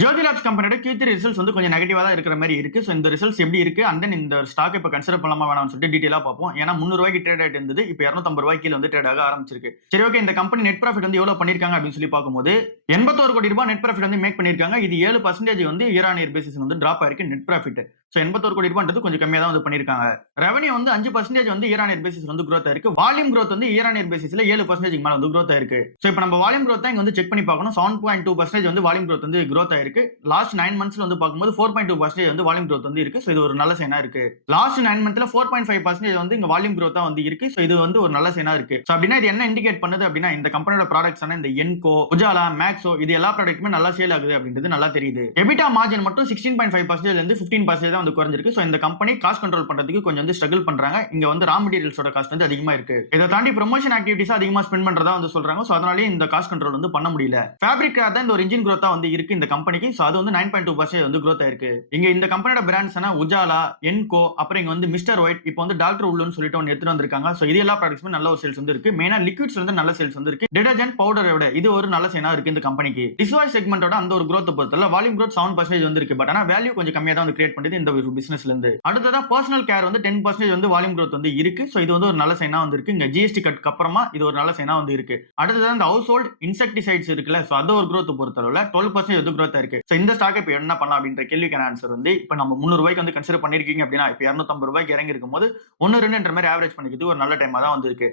ஜோதி labs கம்பெனியோட Q3 results வந்து கொஞ்சம் நெகட்டிவா தான் இருக்கிற மாரி இருக்கு. இந்த ரிசல்ட்ஸ் எப்படி இருக்கு? அண்ட் தென் இந்த ஸ்டாக் இப்ப கன்சிடர் பண்ணலாமா வேணாம்னு சொல்லிட்டு டீடைலா பார்ப்போம். ஏன்னா ரூ. 300க்கு ட்ரேட் ஆயிட்டு இருந்தது. இப்ப ரூ. 250 கீழ வந்து ட்ரேட் ஆக ஆரம்பிச்சிருக்கு. சரி ஓகே இந்த கம்பெனி நெட் ப்ராஃபிட் வந்து எவ்வளவு பண்ணிருக்காங்க அப்படின்னு சொல்லி பார்க்கும்போது ரூ. 81 கோடி நெட் ப்ராஃபிட் வந்து மேக் பண்ணிருக்காங்க. இது 7% வந்து இயர் ஆன் இயர் பேசிஸ் வந்து டிராப் ஆயிருக்கு நெட் ப்ராஃபிட். சோ ரூ. 81 கோடின்றது கொஞ்சம் கம்மியா தான் வந்து பண்ணிருக்காங்க. ரெவென்யூ வந்து 5% வந்து இயர் ஆன் இயர் பேசிஸ் வந்து குரோத் ஆயிருக்கு. வால்யூம் குரோத் வந்து இயர் ஆன் இயர் பேசிஸ்ல 7% மேல வந்து குரோத் ஆயிருக்கு. சோ இப்ப நம்ம வால்யூம் குரோத் தான் இங்க வந்து செக் பண்ணி பார்க்கணும். 7.2% வந்து வால்யூம் குரோத் வந்து குரோத் ஆயிருக்கு. லாஸ்ட் 9 மந்த்ஸ்ல வந்து பார்க்கும்போது 4.2% வந்து வால்யூம் குரோத் வந்து இருக்கு. சோ இது ஒரு நல்ல சைனா இருக்கு. லாஸ்ட் 9 மந்த்ல 4.5% வந்து இங்க வால்யூம் குரோத்தா வந்து இருக்கு. சோ இது வந்து ஒரு நல்ல சைனா இருக்கு. சோ அப்படினா இது என்ன இண்டிகேட் பண்ணுது அப்படினா இந்த கம்பெனியோட ப்ராடக்ட்ஸ் ஆன இந்த என்கோ, உஜாலா, மேக்ஸோ இது எல்லா ப்ராடக்ட்டுமே நல்லா சேல் ஆகுது அப்படின்றது நல்லா தெரியுது. எபிட்டா மார்ஜின் மட்டும் 16.5% ல இருந்து 15% தான் வந்து குறைஞ்சிருக்கு. சோ இந்த கம்பெனி காஸ்ட் கண்ட்ரோல் பண்றதுக்கு கொஞ்சம் வந்து ஸ்ட்ரகிள் பண்றாங்க. இங்க வந்து ரா மெட்டீரியல்ஸோட காஸ்ட் வந்து அதிகமா இருக்கு. இத தாண்டி ப்ரமோஷன் ஆக்டிவிட்டீஸ் அதிகமா ஸ்பெண்ட் பண்றதா வந்து சொல்றாங்க. சோ அதனாலேயே இந்த காஸ்ட் கண்ட்ரோல் வந்து பண்ண முடியல. ஃபேப்ரிக் கேர் தான் இந்த ஒரு இன்ஜின் குரோத்தா வந்து இருக்கு இந்த கம்பெனிக்கு. சோ அது வந்து 9.2% வந்து குரோத் ஆயிருக்கு. இங்க இந்த கம்பெனியோட பிராண்ட்ஸ் ஆன உஜாலா, என்கோ, அப்புறம் இங்க வந்து மிஸ்டர் ஒயிட், இப்போ வந்து டாக்டர் உல்லுன்னு சொல்லிட்டு ஒன்னு எடுத்துட்டு வந்திருக்காங்க. சோ இது எல்லா ப்ராடக்ட்ஸ்மே நல்ல ஒரு சேல்ஸ் வந்து இருக்கு. மெயினா லிக்விட்ஸ் வந்து நல்ல சேல்ஸ் வந்து இருக்கு. டிடர்ஜென்ட் பவுடரை விட இது ஒரு நல்ல சேனா இருக்கு இந்த கம்பெனிக்கு. டிஷ்வாஷ் செக்மெண்டோட அந்த ஒரு growth பொறுத்தவரை வால்யூம் growth 7% வந்து இருக்கு. பட் ஆனா வேல்யூ கொஞ்சம் கம்மியா தான் வந்து கிரியேட் பண்ணுது இந்த ஒரு பிசினஸ்ல இருந்து. அடுத்ததா பர்சனல் கேர் வந்து 10% வந்து வால்யூம் growth வந்து இருக்கு. சோ இது வந்து ஒரு நல்ல சைனா வந்து இருக்கு. இங்க ஜிஎஸ்டி கட்க்கு அப்புறமா இது ஒரு நல்ல சைனா வந்து இருக்கு. அடுத்ததா இந்த ஹவுஸ் ஹோல்ட் இன்செக்டிசைட்ஸ் இருக்குல்ல, சோ அது ஒரு growth பொறுத்தவரை 12% வந்து growth இருக்கு. சோ இந்த ஸ்டாக் இப்ப என்ன பண்ணலாம் அப்படின்ற கேள்விக்கான ஆன்சர் வந்து இப்ப நம்ம ரூ. 300 வந்து கன்சிடர் பண்ணிருக்கீங்க அப்படின்னா இப்ப ரூ. 250 இறங்கி இருக்கும்போது 1, 2ன்ற மாதிரி ஆவரேஜ் பண்ணிக்கிறது ஒரு நல்ல டைமா தான் வந்து இருக்கு.